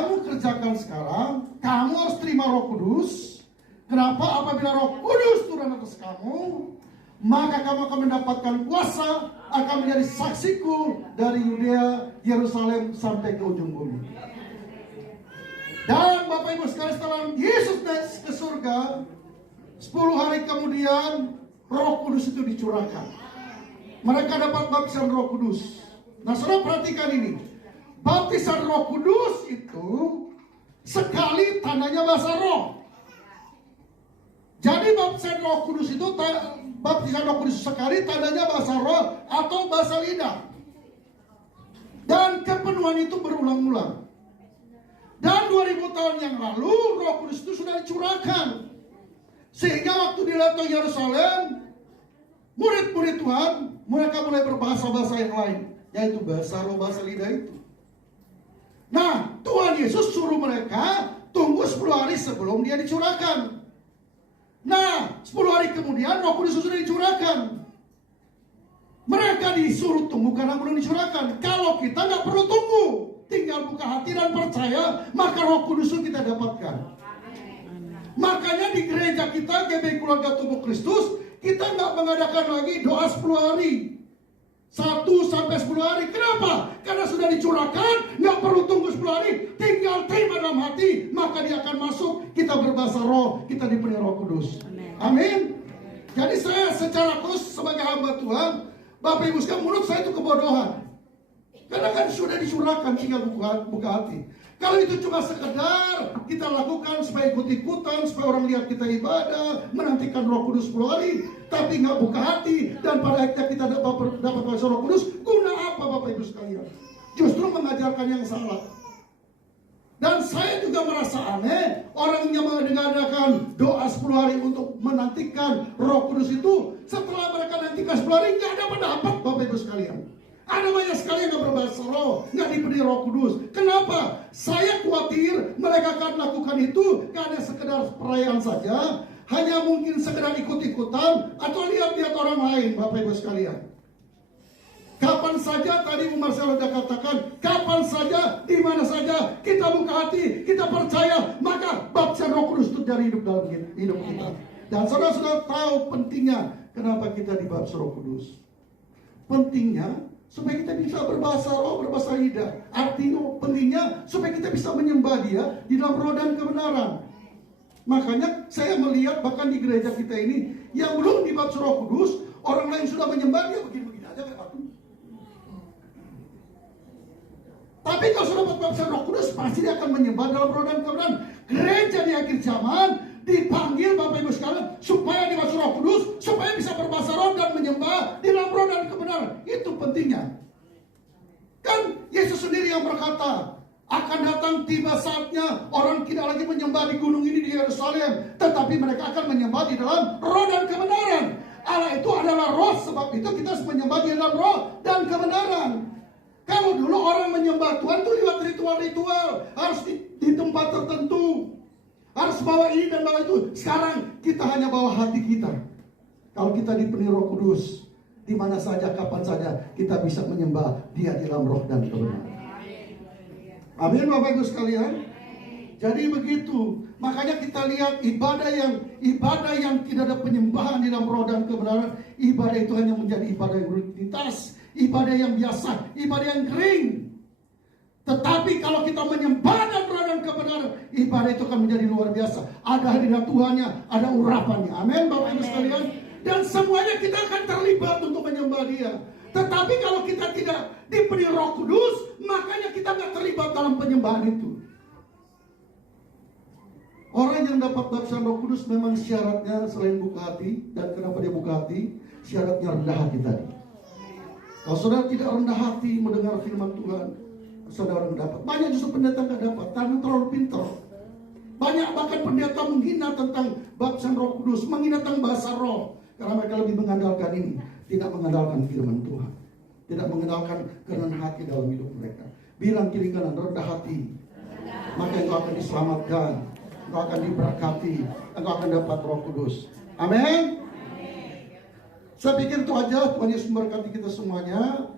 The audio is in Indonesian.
kamu kerjakan sekarang, kamu harus terima Roh Kudus. Kenapa? Apabila Roh Kudus turun atas kamu, maka kamu akan mendapatkan kuasa, akan menjadi saksiku dari Yudea, Yerusalem sampai ke ujung bumi. Dan Bapak Ibu sekalian, setelah Yesus naik ke surga, 10 hari kemudian Roh Kudus itu dicurahkan. Mereka dapat baptisan Roh Kudus. Nah, saudara perhatikan ini. Baptisan Roh Kudus itu sekali tandanya bahasa roh. Jadi baptisan Roh Kudus itu sekali tandanya bahasa roh atau bahasa lidah. Dan kepenuhan itu berulang-ulang. Dan 2000 tahun yang lalu Roh Kudus itu sudah dicurahkan. Sehingga waktu di Lato Yerusalem, murid-murid Tuhan, mereka mulai berbahasa-bahasa yang lain, yaitu bahasa roh, bahasa lidah itu. Nah, Tuhan Yesus suruh mereka tunggu 10 hari sebelum dia dicurahkan. Nah, 10 hari kemudian Roh Kudus sudah dicurahkan. Mereka disuruh tunggu karena belum dicurahkan. Kalau kita nggak perlu tunggu, tinggal buka hati dan percaya, maka Roh Kudus itu kita dapatkan. Makanya di gereja kita, GBI Keluarga Tubuh Kristus, kita nggak mengadakan lagi doa 10 hari. 1 sampai 10 hari. Kenapa? Karena sudah dicurahkan, nggak perlu tunggu 10 hari, tinggal terima dalam hati, maka dia akan masuk. Kita berbahasa roh, kita dipenuhi Roh Kudus. Amin. Jadi saya secara khusus sebagai hamba Tuhan, Bapak Ibu sekalian, menurut saya itu kebodohan. Karena kan sudah dicurahkan, tinggal buka hati. Kalau itu cuma sekedar kita lakukan supaya ikut-ikutan, supaya orang lihat kita ibadah, menantikan Roh Kudus 10 hari, tapi nggak buka hati, dan pada akhirnya kita dapat bahasa Roh Kudus, guna apa Bapak Ibu sekalian? Justru mengajarkan yang salah. Dan saya juga merasa aneh, orang yang mengadakan doa 10 hari untuk menantikan Roh Kudus itu, setelah mereka nantikan 10 hari, nggak dapat Bapak Ibu sekalian. Ada banyak sekali yang gak berbahasa roh, gak dipenuhi Roh Kudus. Kenapa? Saya khawatir mereka akan lakukan itu karena sekedar perayaan saja, hanya mungkin sekedar ikut-ikutan atau lihat-lihat orang lain, Bapak Ibu sekalian. Kapan saja tadi Umar Marcelo sudah katakan, kapan saja, di mana saja kita buka hati, kita percaya, maka baptisan Roh Kudus itu dari hidup dalam hidup kita. Dan saudara sudah tahu pentingnya kenapa kita dibaptis Roh Kudus. Pentingnya supaya kita bisa berbahasa roh, berbahasa lidah. Artinya pentingnya supaya kita bisa menyembah Dia di dalam roh dan kebenaran. Makanya saya melihat bahkan di gereja kita ini yang belum dibaptis Roh Kudus, orang lain sudah menyembah Dia begini-begini aja kayak batu. Tapi kalau sudah baptisan Roh Kudus, pasti dia akan menyembah dalam roh dan kebenaran. Gereja di akhir zaman dipanggil Bapak Ibu sekalian supaya dibaptis Roh Kudus, supaya bisa berbahasa roh dan menyembah di dalam roh dan kebenaran. Itu pentingnya. Kan Yesus sendiri yang berkata, akan datang tiba saatnya orang tidak lagi menyembah di gunung ini di Yerusalem, tetapi mereka akan menyembah di dalam roh dan kebenaran. Allah itu adalah roh, sebab itu kita harus menyembah di dalam roh dan kebenaran. Kalau dulu orang menyembah Tuhan itu lewat ritual-ritual, harus di tempat tertentu, harus bawa ini dan bawa itu. Sekarang kita hanya bawa hati kita. Kalau kita dipenuhi Roh Kudus, di mana saja, kapan saja, kita bisa menyembah Dia di dalam roh dan kebenaran. Amin Bapak Ibu sekalian. Jadi begitu. Makanya kita lihat ibadah yang tidak ada penyembahan di dalam roh dan kebenaran, ibadah itu hanya menjadi ibadah yang rutinitas, ibadah yang biasa, ibadah yang kering. Tetapi kalau kita menyembah dan roh dan kebenaran, ibadah itu akan menjadi luar biasa. Ada hadirat Tuhannya, ada urapannya. Amin Bapak Ibu sekalian. Dan semuanya kita akan terlibat untuk menyembah Dia. Tetapi kalau kita tidak dipenuhi Roh Kudus, makanya kita nggak terlibat dalam penyembahan itu. Orang yang dapat baptisan Roh Kudus memang syaratnya selain buka hati. Dan kenapa dia buka hati? Syaratnya rendah hati tadi. Kalau saudara tidak rendah hati mendengar firman Tuhan, saudara nggak dapat. Banyak justru pendeta nggak dapat karena terlalu pintar. Banyak bahkan pendeta menghina tentang baptisan Roh Kudus, menghina tentang bahasa roh, karena mereka lebih mengandalkan ini, tidak mengandalkan firman Tuhan, tidak mengandalkan kerendahan hati dalam hidup mereka. Bilang kiri kanan, rendah hati, maka engkau akan diselamatkan, engkau akan diberkati, engkau akan dapat Roh Kudus. Amin. Saya pikir itu aja. Tuhan Yesus memberkati kita semuanya.